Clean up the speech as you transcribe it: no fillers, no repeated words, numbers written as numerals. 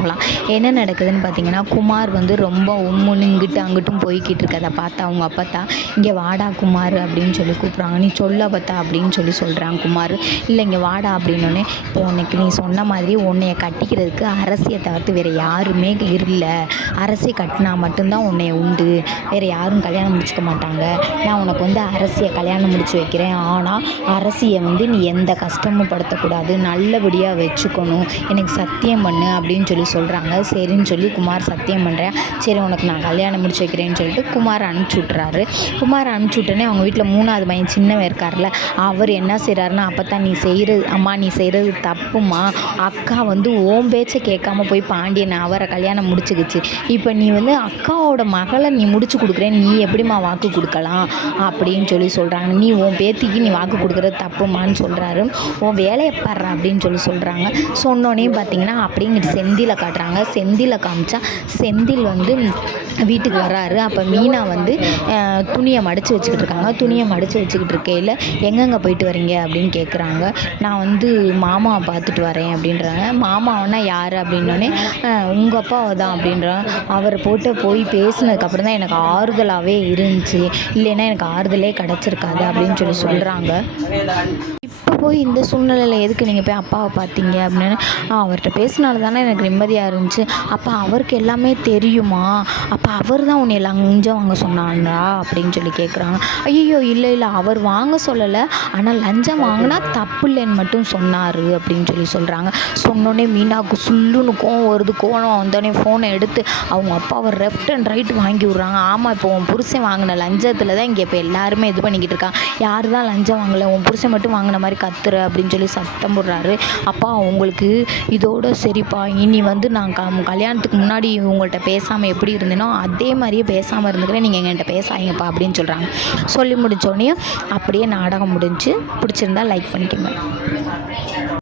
போகலாம். என்ன நடக்குதுன்னு பார்த்தீங்கன்னா, குமார் வந்து ரொம்ப உம்முன்னு இங்கிட்டு அங்கிட்டும் போய்க்கிட்டு இருக்கதை பார்த்து அவங்க அப்பத்தா, "இங்கே வாடா குமார்" அப்படின்னு சொல்லி கூப்பிட்றாங்க. "நீ சொல்ல அப்பத்தா" அப்படின்னு சொல்கிறான் குமார். "இல்லை இங்கே வாடா" அப்படின்னோடனே, "இப்போ உனக்கு நீ சொன்ன மாதிரி உன்னைய கட்டிக்கிறதுக்கு அரசியை தவிர்த்து வேறு யாருமே இல்லை. அரசியை கட்டினா மட்டும்தான் உன்னைய உண்டு. வேறு யாரும் கல்யாணம் முடிச்சுக்க மாட்டாங்க. நான் உனக்கு வந்து அரசியை கல்யாணம் முடிச்சு வைக்கிறேன். ஆனால் அரசியை வந்து நீ எந்த கஷ்டமும் படுத்தக்கூடாது, நல்லபடியாக வச்சுக்கணும். எனக்கு சத்தியம் பண்ணு அப்படின்னு சொல்கிறாங்க. சரின்னு சொல்லி குமார் சத்தியம் பண்ணுறேன். சரி உனக்கு நான் கல்யாணம் முடிச்சு வைக்கிறேன்னு சொல்லிட்டு குமார் அனுப்பிச்சி விட்றாரு. குமார் அனுப்பிச்சி விட்டோன்னே அவங்க வீட்டில் 3வது பையன் சின்னவன் இருக்கார்ல, அவர் என்ன செய்கிறாருன்னா, "அப்போத்தான் நீ செய்கிறது அம்மா நீ செய்கிறது தப்புமா. அக்கா வந்து ஓம் பேச்சை கேட்காம போய் பாண்டியனை அவரை கல்யாணம் முடிச்சுக்கிச்சு. இப்போ நீ வந்து அக்காவோட மகளை நீ முடிச்சு கொடுக்குறேன்னு நீ எப்படிம்மா வாக்கு கொடுக்கலாம்" அப்படின்னு சொல்கிறாங்க. "நீ உன் பேத்திக்கு நீ வாக்கு கொடுக்குறது தப்புமான்னு சொல்கிறாரு. உன் வேலையை பாடுற அப்படின்னு சொல்கிறாங்க. சொன்னோன்னே பார்த்தீங்கன்னா அப்படிங்கிட்டு செந்திலை காட்டுறாங்க. செந்திலை காமிச்சா செந்தில் வந்து வீட்டுக்கு வர்றாரு. அப்போ மீனா வந்து துணியை மடித்து வச்சுக்கிட்டு இருக்காங்க. துணியை மடித்து வச்சுக்கிட்டு இருக்கையில், "எங்கெங்கே போயிட்டு வரீங்க" அப்படின்னு கேட்குறாங்க. "நான் வந்து மாமாவை பார்த்துட்டு வரேன்" அப்படின்றாங்க. "மாமாவனா யார்" அப்படின்னோடனே, "உங்கள் அப்பாவை தான்" அப்படின்றாங்க. "அவரை போய் பேசினதுக்கப்புறம் தான் எனக்கு ஆறுதலாகவே இருந்துச்சு. இல்லைன்னா எனக்கு ஆறுதலே கிடச்சிருக்காது" அப்படின்னு சொல்கிறாங்க. "இப்போ போய் இந்த சூழ்நிலையில் எதுக்கு நீங்கள் போய் அப்பாவை பார்த்தீங்க" அப்படின்னு. "அவர்கிட்ட பேசினால தானே எனக்கு நிம்மதியாக இருந்துச்சு." "அப்போ அவருக்கு எல்லாமே தெரியுமா? அப்போ அவர் தான் உன்னை லஞ்சம் வாங்க சொன்னாங்களா?" அப்படின்னு கேட்குறாங்க. "ஐயோ இல்லை அவர் வாங்க சொல்லலை. ஆனால் லஞ்சம் வாங்கினா தப்பு இல்லைன்னு மட்டும் சொன்னார்" அப்படின்னு சொல்கிறாங்க. சொன்னோடனே மீனாவுக்கு சுல்லுன்னு கோவம் வருது. கோவம் வந்தோடனே ஃபோனை எடுத்து அவங்க அப்பாவை லெஃப்ட் அண்ட் ரைட் வாங்கி விட்றாங்க. "ஆமாம், இப்போ உன் புருஷன் வாங்கின லஞ்சத்தில் தான் இங்கே இப்போ எல்லாருமே இது பண்ணிக்கிட்டு இருக்காங்க. யார் தான் லஞ்சம் வாங்கலை, உன் புருஷன் மட்டும் வாங்கின மாதிரி கத்துற" அப்படின்னு சத்தம் போடுறாரு. "அப்பா உங்களுக்கு இதோட சரிப்பா, இனி வந்து நான் கல்யாணத்துக்கு முன்னாடி உங்கள்கிட்ட பேசாமல் எப்படி இருந்தேனோ அதே மாதிரியே பேசாமல் இருந்துக்கிறேன். நீங்கள் என்கிட்ட பேசாதீங்கப்பா" அப்படின்னு சொல்கிறாங்க. சொல்லி முடித்தோடனே அப்படியே நாடகம் முடிஞ்சு. பிடிச்சிருந்தா லைக் பண்ணிக்கோங்க.